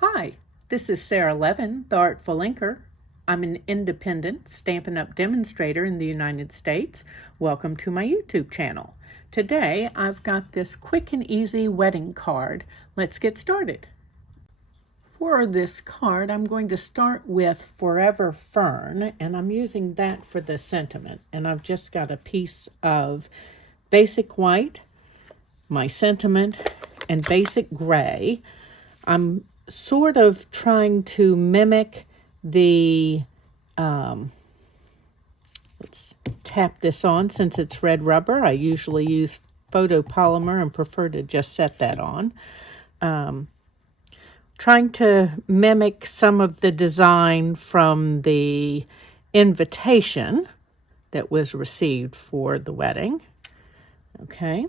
Hi, this is Sara Levin, the Artful Inker. I'm an independent Stampin' Up! Demonstrator in the United States. Welcome to my YouTube channel. Today I've got this quick and easy wedding card. Let's get started. For this card, I'm going to start with Forever Fern, and I'm using that for the sentiment. And I've just got a piece of basic white, my sentiment, and basic gray. I'm sort of trying to mimic the, let's tap this on since it's red rubber. I usually use photopolymer and prefer to just set that on. Trying to mimic some of the design from the invitation that was received for the wedding. Okay.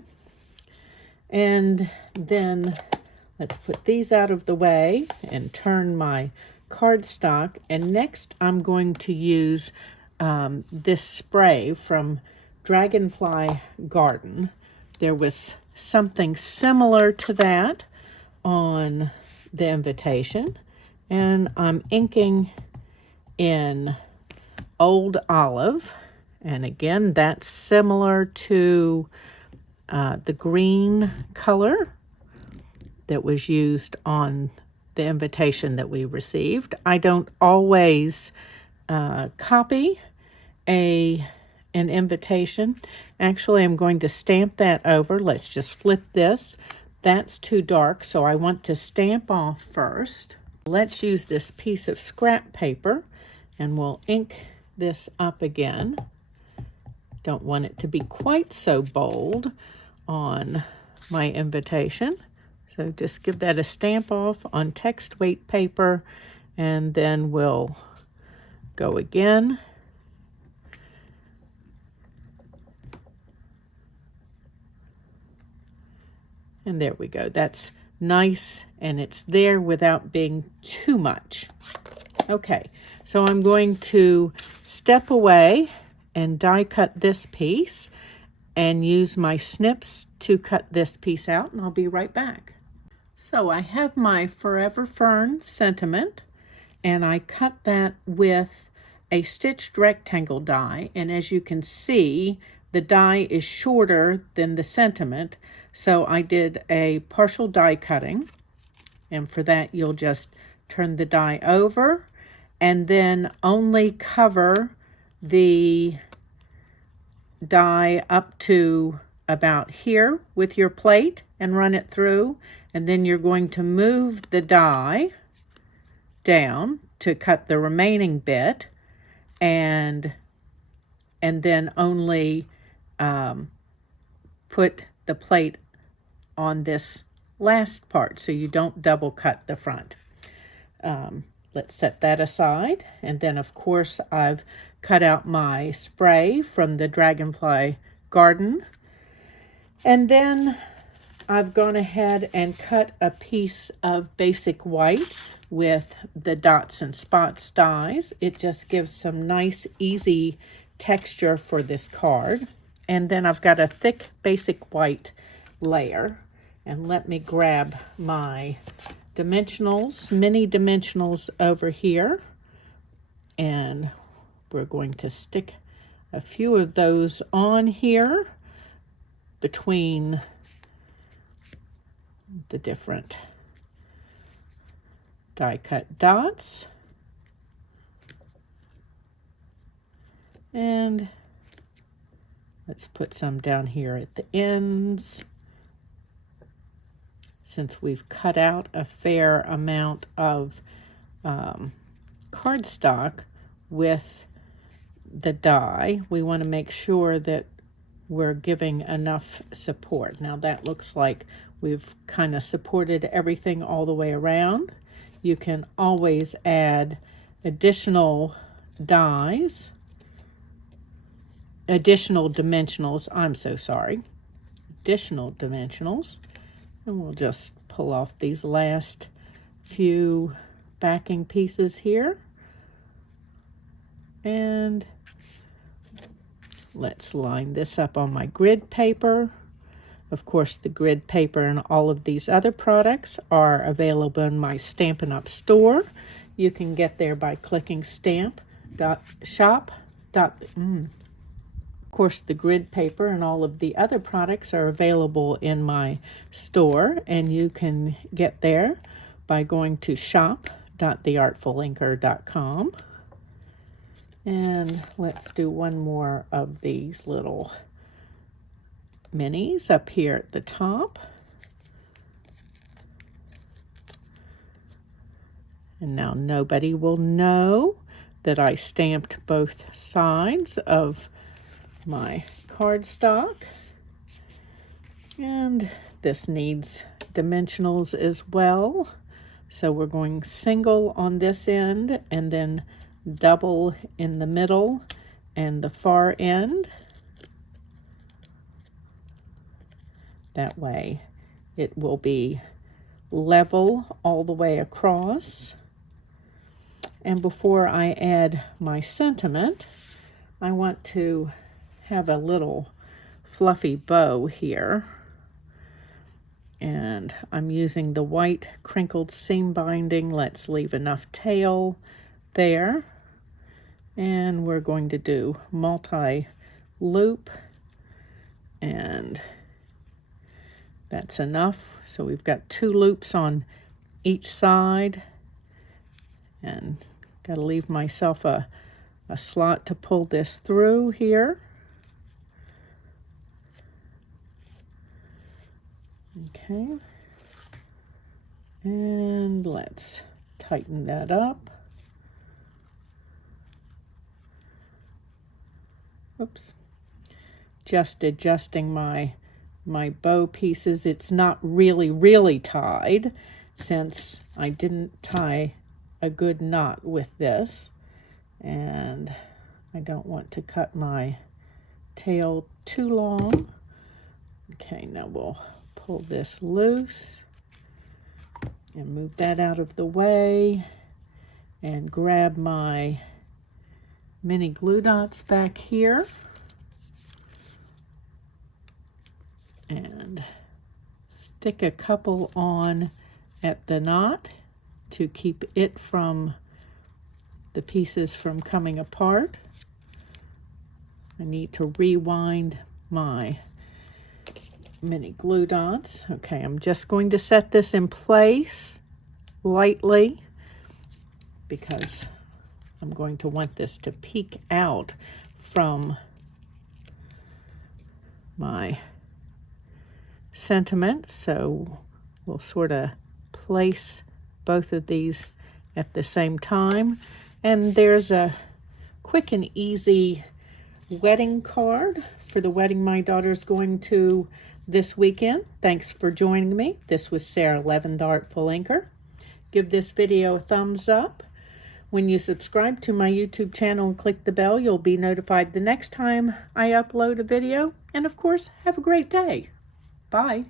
And then let's put these out of the way and turn my cardstock. And next I'm going to use this spray from Dragonfly Garden. There was something similar to that on the invitation. And I'm inking in Old Olive. And again, that's similar to the green color that was used on the invitation that we received. I don't always copy an invitation. Actually, I'm going to stamp that over. Let's just flip this. That's too dark, so I want to stamp off first. Let's use this piece of scrap paper, and we'll ink this up again. Don't want it to be quite so bold on my invitation. So just give that a stamp off on text weight paper, and then we'll go again. And there we go. That's nice, and it's there without being too much. Okay, so I'm going to step away and die cut this piece and use my snips to cut this piece out, and I'll be right back. So I have my Forever Fern sentiment, and I cut that with a stitched rectangle die, and as you can see, the die is shorter than the sentiment, so I did a partial die cutting, and for that you'll just turn the die over and then only cover the die up to about here with your plate and run it through, and then you're going to move the die down to cut the remaining bit, and then only put the plate on this last part so you don't double cut the front. Let's set that aside, and then of course I've cut out my spray from the Dragonfly Garden, and then I've gone ahead and cut a piece of basic white with the dots and spots dies. It just gives some nice easy texture for this card. And then I've got a thick basic white layer, and let me grab my dimensionals, mini dimensionals over here, and we're going to stick a few of those on here between the different die cut dots, and let's put some down here at the ends. Since we've cut out a fair amount of cardstock with the die, we want to make sure that we're giving enough support. Now that looks like we've kind of supported everything all the way around. You can always add additional dies, additional dimensionals, additional dimensionals. And we'll just pull off these last few backing pieces here. And let's line this up on my grid paper. Of course, the grid paper and all of these other products are available in my Stampin' Up store. You can get there by clicking stamp.shop. Of course, the grid paper and all of the other products are available in my store, and you can get there by going to shop.theartfulinker.com. And let's do one more of these little minis up here at the top. And now nobody will know that I stamped both sides of my cardstock. And this needs dimensionals as well. So we're going single on this end and then double in the middle and the far end. That way it will be level all the way across. And before I add my sentiment, I want to have a little fluffy bow here. And I'm using the white crinkled seam binding. Let's leave enough tail there. And we're going to do multi-loop, and that's enough. So we've got 2 loops on each side, and got to leave myself a slot to pull this through here. Okay, and let's tighten that up. Oops, just adjusting my bow pieces. It's not really tied, since I didn't tie a good knot with this, and I don't want to cut my tail too long. Okay, now we'll pull this loose and move that out of the way and grab my mini glue dots back here and stick a couple on at the knot to keep it from the pieces from coming apart. I need to rewind my mini glue dots. Okay, I'm just going to set this in place lightly because I'm going to want this to peek out from my sentiment. So we'll sort of place both of these at the same time. And there's a quick and easy wedding card for the wedding my daughter's going to this weekend. Thanks for joining me. This was Sara, Levin, the Artful Inker. Give this video a thumbs up. When you subscribe to my YouTube channel and click the bell, you'll be notified the next time I upload a video. And of course, have a great day. Bye.